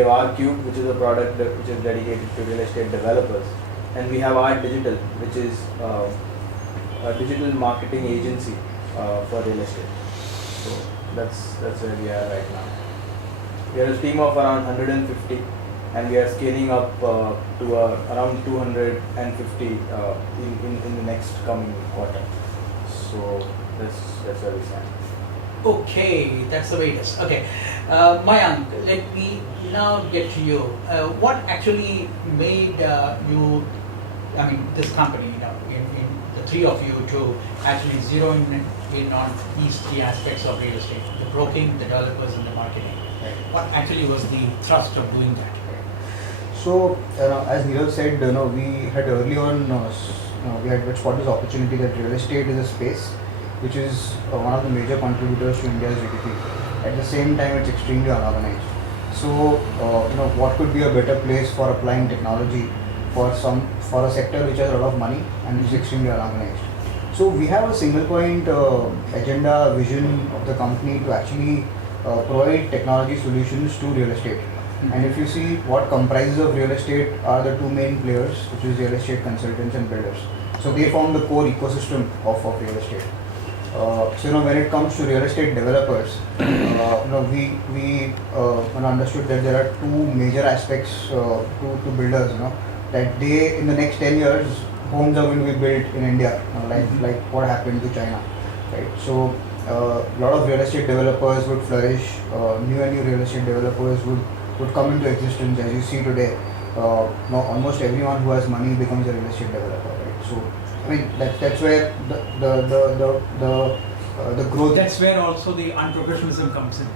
have our Cube, which is a product which is dedicated to real estate developers, and we have our Digital, which is a digital marketing agency for real estate. So that's where we are right now. We are a team of around 150, and we are scaling up to around 250 in the next coming quarter. So that's where we stand. Okay, that's the way it is. Okay, Mayank, let me now get to you. What actually made this company, in the three of you, to actually zero in on these three aspects of real estate: the broking, the developers, and the marketing? Right. What actually was the thrust of doing that? So, as Neerav said, we had early on, we had spotted this opportunity that real estate is a space which is one of the major contributors to India's GDP. At the same time, it's extremely unorganized. So, what could be a better place for applying technology for a sector which has a lot of money and is extremely unorganized? So, we have a single point agenda, vision of the company to actually provide technology solutions to real estate. And if you see what comprises of real estate are the two main players, which is real estate consultants and builders. So they form the core ecosystem of real estate. So when it comes to real estate developers, we understood that there are two major aspects to builders. That they, in the next 10 years, homes are going to be built in India, like what happened to China, right? So a lot of real estate developers would flourish. New real estate developers would come into existence. As you see today, almost everyone who has money becomes a real estate developer, right? So that's where the growth. That's where also the unprofessionalism comes in.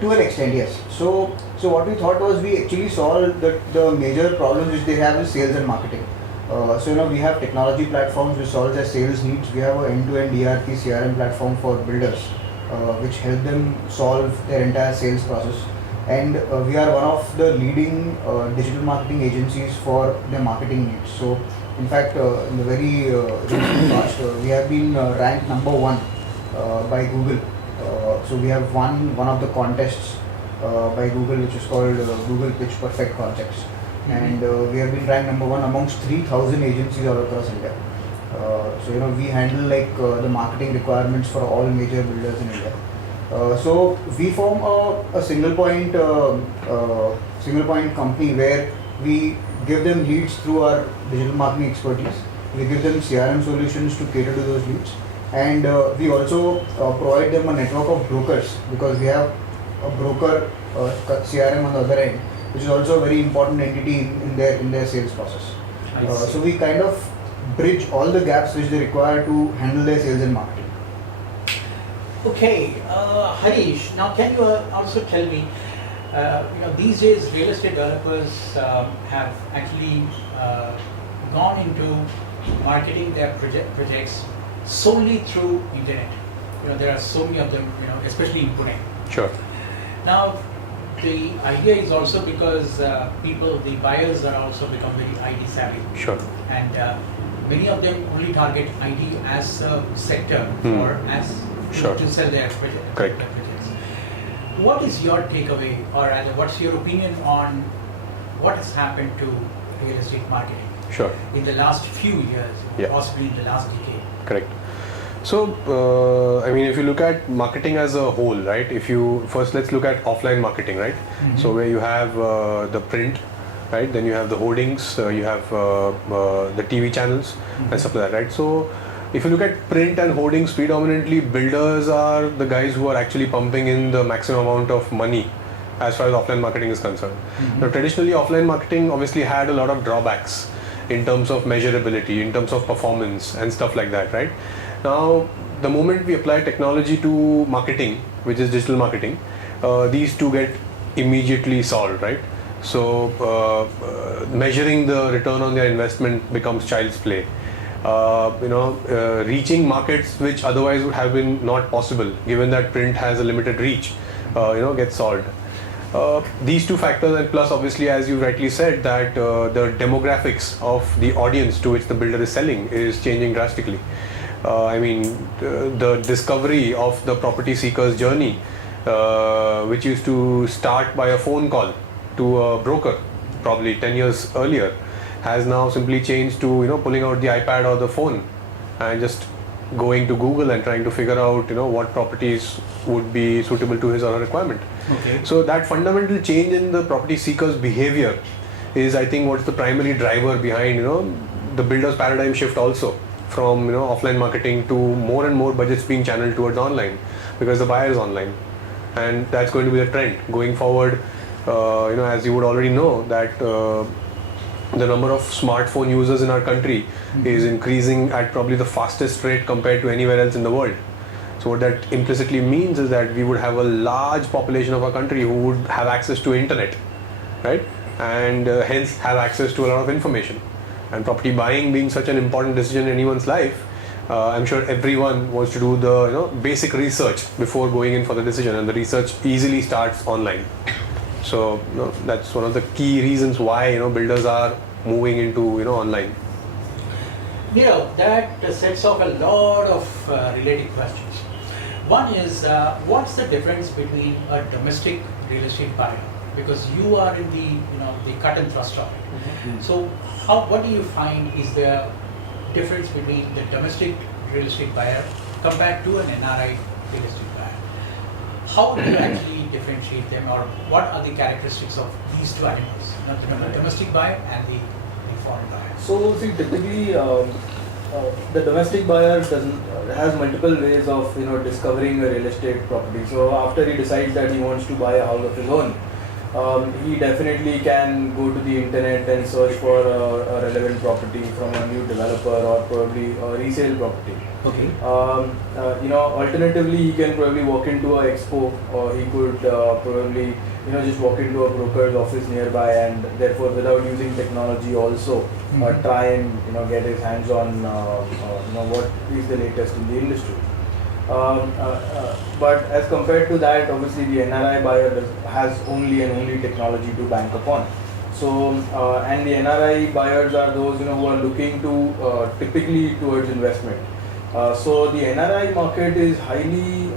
To an extent, yes. So what we thought was we actually solved the major problems which they have is sales and marketing. We have technology platforms which solve their sales needs. We have an end-to-end ERP CRM platform for builders, which help them solve their entire sales process. And we are one of the leading digital marketing agencies for their marketing needs. So, in fact, in the very recent past, we have been ranked number 1 by Google. So we have won one of the contests by Google, which is called Google Pitch Perfect Concepts. And we have been ranked number 1 amongst 3,000 agencies all across India. We handle the marketing requirements for all major builders in India. So we form a single point company where we give them leads through our digital marketing expertise. We give them CRM solutions to cater to those leads, and we also provide them a network of brokers, because we have a broker CRM on the other end, which is also a very important entity in their sales process. So we kind of bridge all the gaps which they require to handle their sales and marketing. Okay, Harish, now can you also tell me, these days real estate developers have actually gone into marketing their projects solely through internet. There are so many of them, especially in Pune. Sure. Now, the idea is also because the buyers are also become very IT savvy. Sure. And many of them only target IT as a sector or as to sell their projects. Correct. What is your takeaway, or rather, what's your opinion on what has happened to real estate marketing? Sure. In the last few years, possibly in the last decade? Correct. So, if you look at marketing as a whole, right? Let's look at offline marketing, right? Mm-hmm. So where you have the print, right? Then you have the hoardings, you have the TV channels and stuff like that, right? So, if you look at print and hoardings, predominantly builders are the guys who are actually pumping in the maximum amount of money as far as offline marketing is concerned. Mm-hmm. Now, traditionally, offline marketing obviously had a lot of drawbacks in terms of measurability, in terms of performance and stuff like that, right? Now, the moment we apply technology to marketing, which is digital marketing, these two get immediately solved, right? So, measuring the return on their investment becomes child's play. Reaching markets which otherwise would have been not possible, given that print has a limited reach, gets solved. These two factors, and plus obviously, as you rightly said, that the demographics of the audience to which the builder is selling is changing drastically. The discovery of the property seeker's journey, which used to start by a phone call, to a broker probably 10 years earlier has now simply changed to pulling out the iPad or the phone and just going to Google and trying to figure out what properties would be suitable to his or her requirement. Okay. So that fundamental change in the property seeker's behavior is, I think, what's the primary driver behind the builder's paradigm shift also from offline marketing to more and more budgets being channeled towards online, because the buyer is online, and that's going to be the trend going forward. As you would already know that the number of smartphone users in our country is increasing at probably the fastest rate compared to anywhere else in the world. So what that implicitly means is that we would have a large population of our country who would have access to internet, right? And hence have access to a lot of information. And property buying being such an important decision in anyone's life, I'm sure everyone wants to do the basic research before going in for the decision, and the research easily starts online. So that's one of the key reasons why builders are moving into online. That sets off a lot of related questions. One is, what's the difference between a domestic real estate buyer, because you are in the cut and thrust of it. Mm-hmm. So what do you find is the difference between the domestic real estate buyer compared to an NRI real estate buyer? How do you actually differentiate them, or what are the characteristics of these two animals, the domestic buyer and the foreign buyer? So see, typically the domestic buyer has multiple ways of discovering a real estate property. So after he decides that he wants to buy a house of his own, he definitely can go to the internet and search for a relevant property from a new developer or probably a resale property. Okay. Alternatively, he can probably walk into a expo, or he could probably just walk into a broker's office nearby, and therefore without using technology also try and get his hands on what is the latest in the industry. But as compared to that, obviously the NRI buyer has only technology to bank upon. So and the NRI buyers are those who are looking to typically towards investment. So the NRI market is highly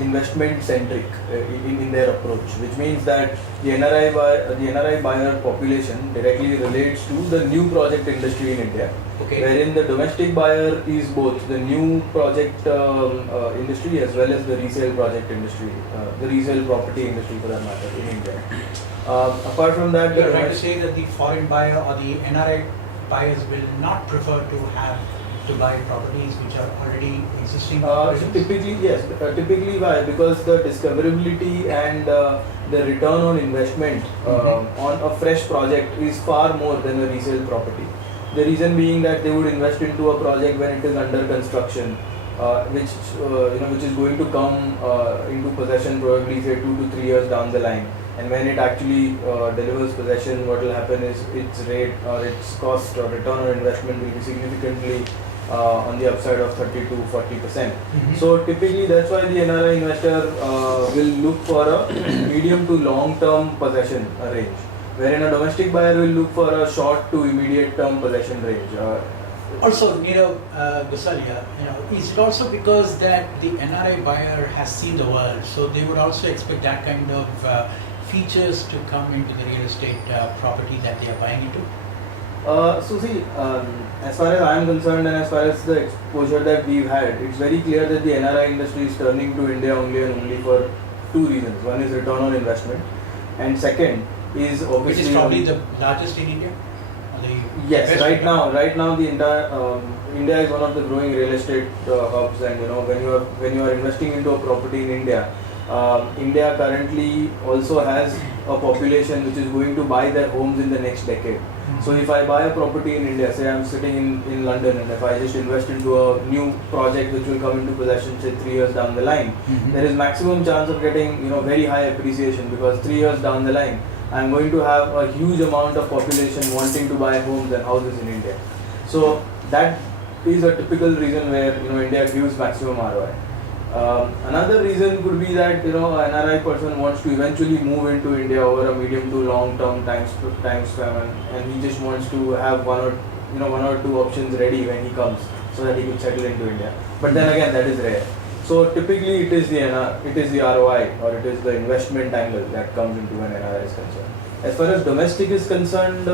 investment centric in their approach, which means that the NRI buyer population directly relates to the new project industry in India. Okay. Wherein the domestic buyer is both the new project industry as well as the resale project industry, the resale property industry for that matter in India. Apart from that, You're trying to say that the foreign buyer or the NRI buyers will not prefer to buy properties which are already existing. So typically, yes. Typically, why? Because the discoverability and the return on investment on a fresh project is far more than a resale property. The reason being that they would invest into a project when it is under construction, which is going to come into possession probably say 2 to 3 years down the line. And when it actually delivers possession, what will happen is its rate or its cost or return on investment will be significantly on the upside of 30 to 40%. So typically that's why the NRI investor will look for a medium to long term possession range, wherein a domestic buyer will look for a short to immediate term possession range. Also, Gosalia, is it also because that the NRI buyer has seen the world, so they would also expect that kind of features to come into the real estate property that they are buying into? So see, as far as I am concerned and as far as the exposure that we've had, it's very clear that the NRI industry is turning to India only and only for two reasons. One is return on investment, and second is obviously... Which is probably the largest in India? Yes, right now the entire India is one of the growing real estate hubs, and when you are investing into a property in India, India currently also has a population which is going to buy their homes in the next decade. So if I buy a property in India, say I'm sitting in London, and if I just invest into a new project which will come into possession say 3 years down the line, there is maximum chance of getting very high appreciation, because 3 years down the line I'm going to have a huge amount of population wanting to buy homes and houses in India. So that is a typical reason where India gives maximum ROI. Another reason could be that an NRI person wants to eventually move into India over a medium to long term time span, and he just wants to have one or two options ready when he comes, so that he can settle into India. But then again, that is rare. So typically it is the ROI, or it is the investment angle that comes into an NRI is concerned. As far as domestic is concerned,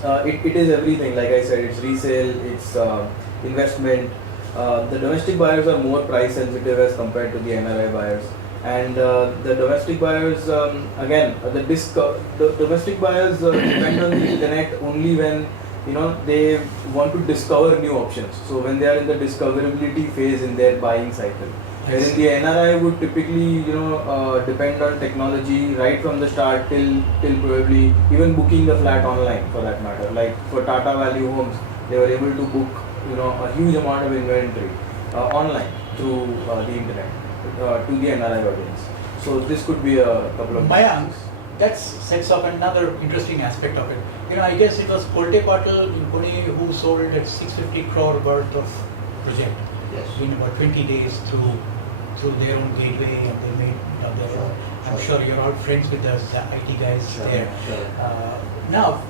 it is everything. Like I said, it's resale, it's investment. The domestic buyers are more price sensitive as compared to the NRI buyers. And the domestic buyers, again, the domestic buyers depend on the internet only when they want to discover new options. So when they are in the discoverability phase in their buying cycle, wherein the NRI would typically depend on technology right from the start till probably even booking the flat online, for that matter. Like for Tata Value Homes, they were able to book a huge amount of inventory online through the internet to the NRI audience. So this could be a couple of Mayank, that sets up another interesting aspect of it. I guess it was Polte Patel in Pune who sold at 650 crore worth of project. Yes. In about 20 days through their own gateway, and they made. I'm sure you're all friends with the IT guys there. Sure. Now,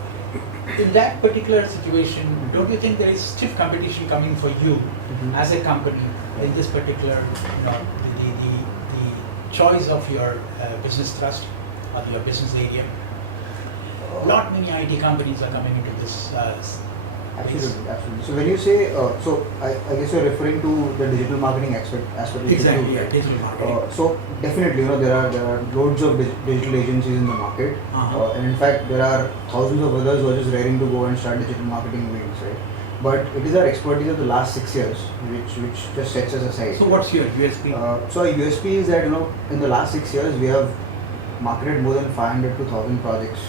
in that particular situation, don't you think there is stiff competition coming for you as a company in this particular, the choice of your business thrust or your business area? Not many IT companies are coming into this. Absolutely. So when you say, I guess you're referring to the digital marketing aspect. Exactly, yeah, digital marketing. So definitely, there are loads of digital agencies in the market, and in fact, there are thousands of others who are just raring to go and start digital marketing wings, right? But it is our expertise of the last 6 years which just sets us aside. So what's your USP? So our USP is that in the last 6 years we have marketed more than 500 to 1,000 projects,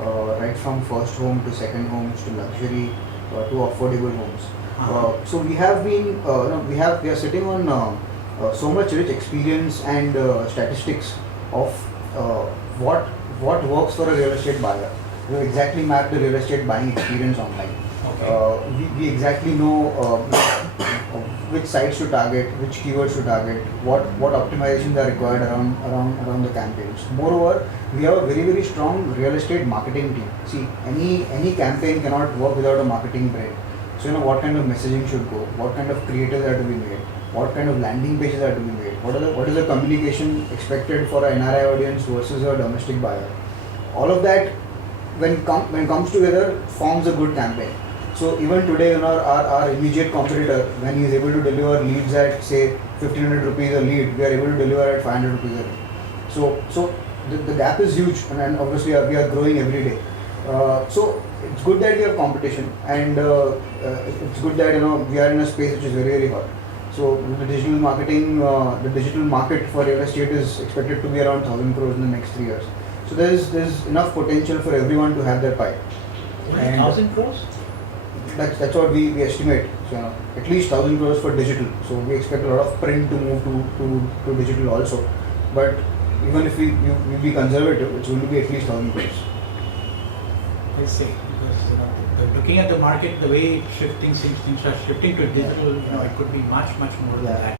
right from first home to second homes to luxury to affordable homes. So we have been, we are sitting on so much rich experience and statistics of what works for a real estate buyer. We exactly map the real estate buying experience online. Okay. We exactly know which sites to target, which keywords to target, what optimizations are required around the campaigns. Moreover, we have a very, very strong real estate marketing team. See, any campaign cannot work without a marketing brain. So what kind of messaging should go, what kind of creatives are to be made, what kind of landing pages are to be made, what is the communication expected for an NRI audience versus a domestic buyer. All of that, when comes together, forms a good campaign. So even today, our immediate competitor, when he is able to deliver leads at say 1,500 rupees a lead, we are able to deliver at 500 rupees a lead. So the gap is huge, and obviously we are growing every day. So it's good that we have competition, and it's good that we are in a space which is very, very hot. So the digital market for real estate is expected to be around 1,000 crores in the next 3 years. So there's enough potential for everyone to have their pie. 1,000 crores? That's what we estimate. So at least 1,000 crores for digital. So we expect a lot of print to move to digital also. But even if we be conservative, it's going to be at least 1,000 crores. Let's see. Because looking at the market, the way things are shifting to digital, it could be much more than that.